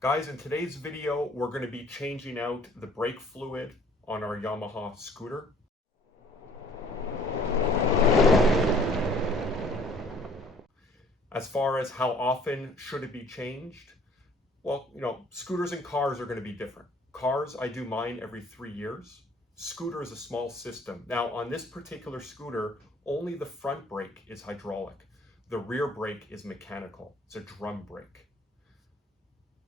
Guys, in today's video, we're going to be changing out the brake fluid on our Yamaha scooter. As far as how often should it be changed, well, scooters and cars are going to be different. Cars, I do mine every 3 years. Scooter is a small system. Now, on this particular scooter, only the front brake is hydraulic. The rear brake is mechanical. It's a drum brake.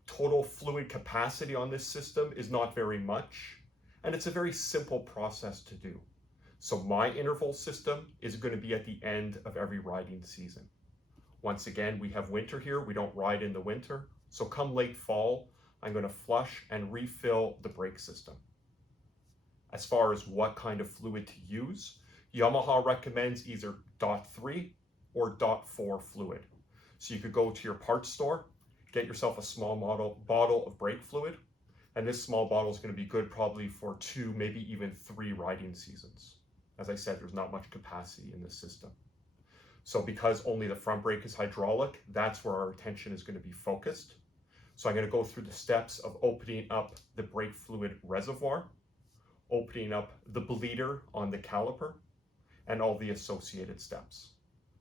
Total fluid capacity on this system is not very much, and it's a very simple process to do. So my interval system is going to be at the end of every riding season. Once again, we have winter here. We don't ride in the winter. So come late fall, I'm going to flush and refill the brake system. As far as what kind of fluid to use, Yamaha recommends either .3 or .4 fluid. So you could go to your parts store, get yourself a small bottle of brake fluid, and this small bottle is going to be good probably for 2, maybe even 3 riding seasons. As I said, there's not much capacity in this system. So because only the front brake is hydraulic, that's where our attention is going to be focused. So I'm going to go through the steps of opening up the brake fluid reservoir, opening up the bleeder on the caliper, and all the associated steps.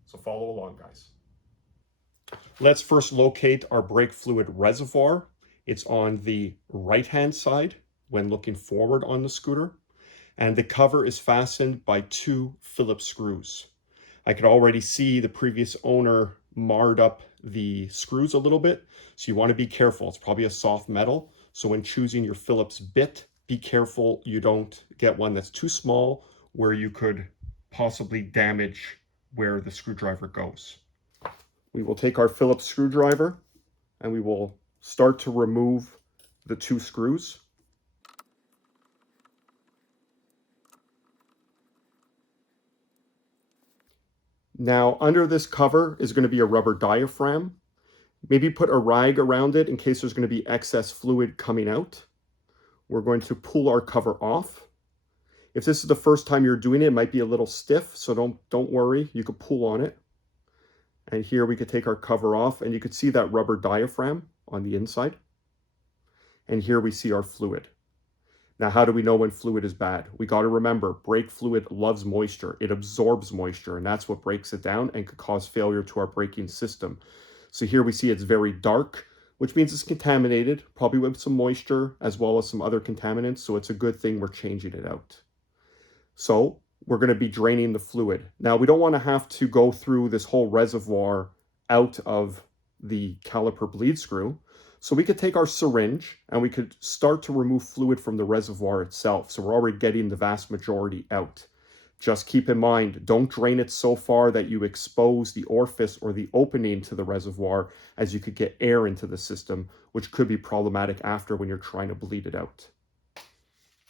So follow along, guys. Let's first locate our brake fluid reservoir. It's on the right-hand side when looking forward on the scooter, and the cover is fastened by 2 Phillips screws. I could already see the previous owner marred up the screws a little bit, so you want to be careful. It's probably a soft metal, so when choosing your Phillips bit, be careful you don't get one that's too small where you could possibly damage where the screwdriver goes. We will take our Phillips screwdriver and we will start to remove the 2 screws. Now, under this cover is going to be a rubber diaphragm. Maybe put a rag around it in case there's going to be excess fluid coming out. We're going to pull our cover off. If this is the first time you're doing it, it might be a little stiff, so don't worry. You could pull on it. And here we could take our cover off, and you could see that rubber diaphragm on the inside. And here we see our fluid. Now, how do we know when fluid is bad? We got to remember, brake fluid loves moisture. It absorbs moisture, and that's what breaks it down and could cause failure to our braking system. So here we see it's very dark, which means it's contaminated, probably with some moisture as well as some other contaminants. So it's a good thing we're changing it out. So we're going to be draining the fluid. Now, we don't want to have to go through this whole reservoir out of the caliper bleed screw. So we could take our syringe and we could start to remove fluid from the reservoir itself. So we're already getting the vast majority out. Just keep in mind, don't drain it so far that you expose the orifice or the opening to the reservoir, as you could get air into the system, which could be problematic after when you're trying to bleed it out.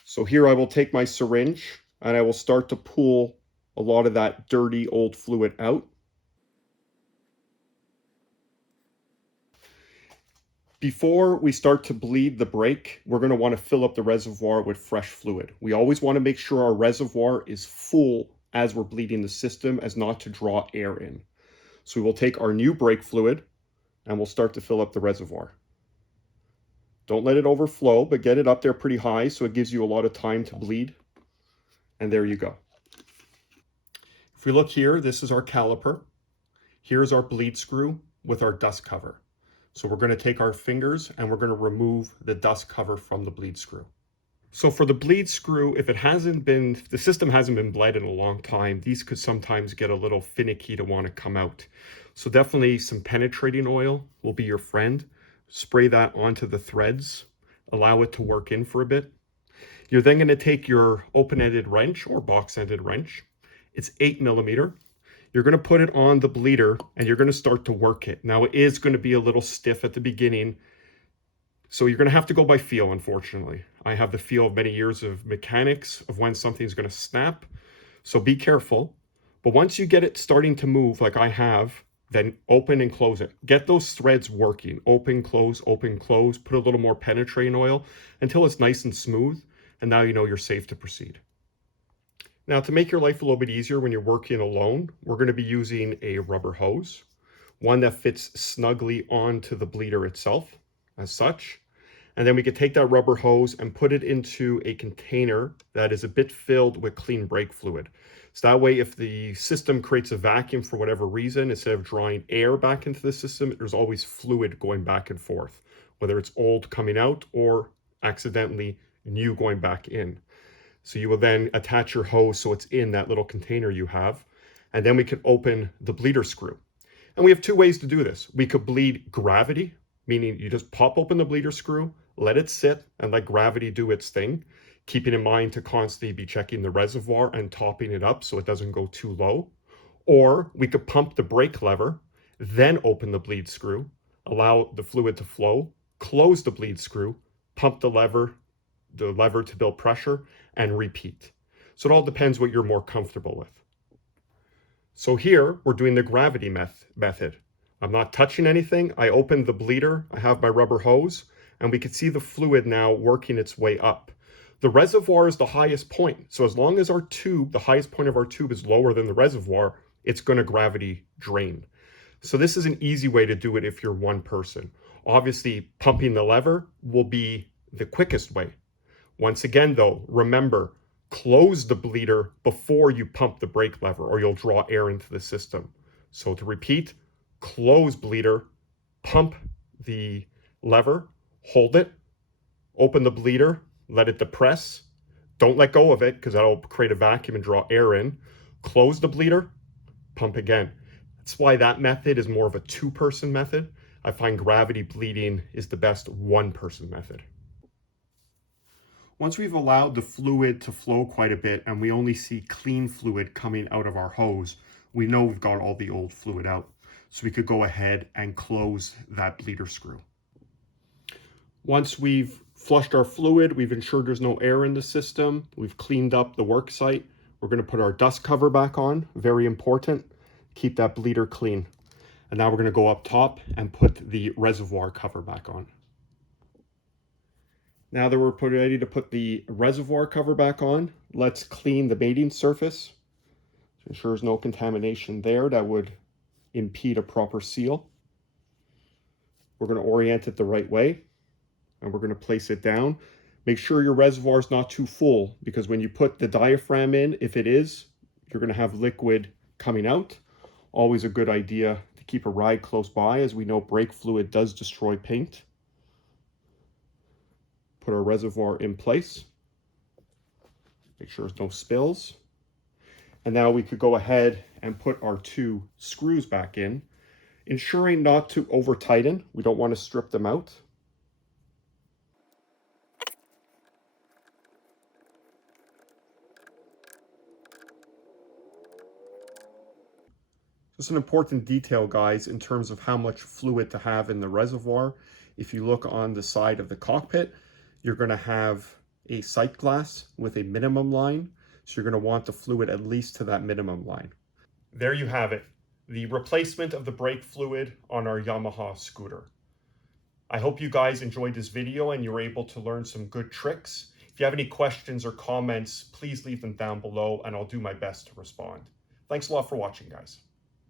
So here I will take my syringe and I will start to pull a lot of that dirty old fluid out. Before we start to bleed the brake, we're going to want to fill up the reservoir with fresh fluid. We always want to make sure our reservoir is full as we're bleeding the system, as not to draw air in. So we will take our new brake fluid and we'll start to fill up the reservoir. Don't let it overflow, but get it up there pretty high so it gives you a lot of time to bleed. And there you go. If we look here, this is our caliper. Here's our bleed screw with our dust cover. So we're going to take our fingers and we're going to remove the dust cover from the bleed screw. So for the bleed screw, if the system hasn't been bled in a long time, these could sometimes get a little finicky to want to come out. So definitely some penetrating oil will be your friend. Spray that onto the threads, allow it to work in for a bit. You're then going to take your open-ended wrench or box-ended wrench. It's 8mm. You're going to put it on the bleeder and you're going to start to work it. Now, it is going to be a little stiff at the beginning, so you're going to have to go by feel, unfortunately. I have the feel of many years of mechanics of when something's going to snap, so be careful. But once you get it starting to move like I have, then open and close it. Get those threads working. Open, close, put a little more penetrating oil until it's nice and smooth, and now you know you're safe to proceed. Now, to make your life a little bit easier when you're working alone, we're going to be using a rubber hose, one that fits snugly onto the bleeder itself, as such. And then we could take that rubber hose and put it into a container that is a bit filled with clean brake fluid. So that way, if the system creates a vacuum for whatever reason, instead of drawing air back into the system, there's always fluid going back and forth, whether it's old coming out or accidentally new going back in. So you will then attach your hose so it's in that little container you have. And then we can open the bleeder screw. And we have two ways to do this. We could bleed gravity, meaning you just pop open the bleeder screw, let it sit and let gravity do its thing, keeping in mind to constantly be checking the reservoir and topping it up so it doesn't go too low. Or we could pump the brake lever, then open the bleed screw, allow the fluid to flow, close the bleed screw, pump the lever to build pressure, and repeat. So it all depends what you're more comfortable with. So here we're doing the gravity method. I'm not touching anything. I opened the bleeder. I have my rubber hose, and we can see the fluid now working its way up. The reservoir is the highest point. So as long as our tube, the highest point of our tube is lower than the reservoir, it's going to gravity drain. So this is an easy way to do it if you're one person. Obviously, pumping the lever will be the quickest way. Once again, though, remember, close the bleeder before you pump the brake lever or you'll draw air into the system. So to repeat, close bleeder, pump the lever, hold it, open the bleeder, let it depress. Don't let go of it because that'll create a vacuum and draw air in. Close the bleeder, pump again. That's why that method is more of a two-person method. I find gravity bleeding is the best one-person method. Once we've allowed the fluid to flow quite a bit and we only see clean fluid coming out of our hose, we know we've got all the old fluid out. So we could go ahead and close that bleeder screw. Once we've flushed our fluid, we've ensured there's no air in the system, we've cleaned up the work site, we're going to put our dust cover back on, very important, keep that bleeder clean. And now we're going to go up top and put the reservoir cover back on. Now that we're ready to put the reservoir cover back on, let's clean the mating surface to ensure there's no contamination there that would impede a proper seal. We're going to orient it the right way and we're going to place it down. Make sure your reservoir is not too full because when you put the diaphragm in, if it is, you're going to have liquid coming out. Always a good idea to keep a ride close by, as we know brake fluid does destroy paint. Put our reservoir in place. Make sure there's no spills. And now we could go ahead and put our two screws back in, ensuring not to over tighten. We don't want to strip them out. Just an important detail, guys, in terms of how much fluid to have in the reservoir. If you look on the side of the cockpit, you're going to have a sight glass with a minimum line. So you're going to want the fluid at least to that minimum line. There you have it, the replacement of the brake fluid on our Yamaha scooter. I hope you guys enjoyed this video and you were able to learn some good tricks. If you have any questions or comments, please leave them down below and I'll do my best to respond. Thanks a lot for watching, guys.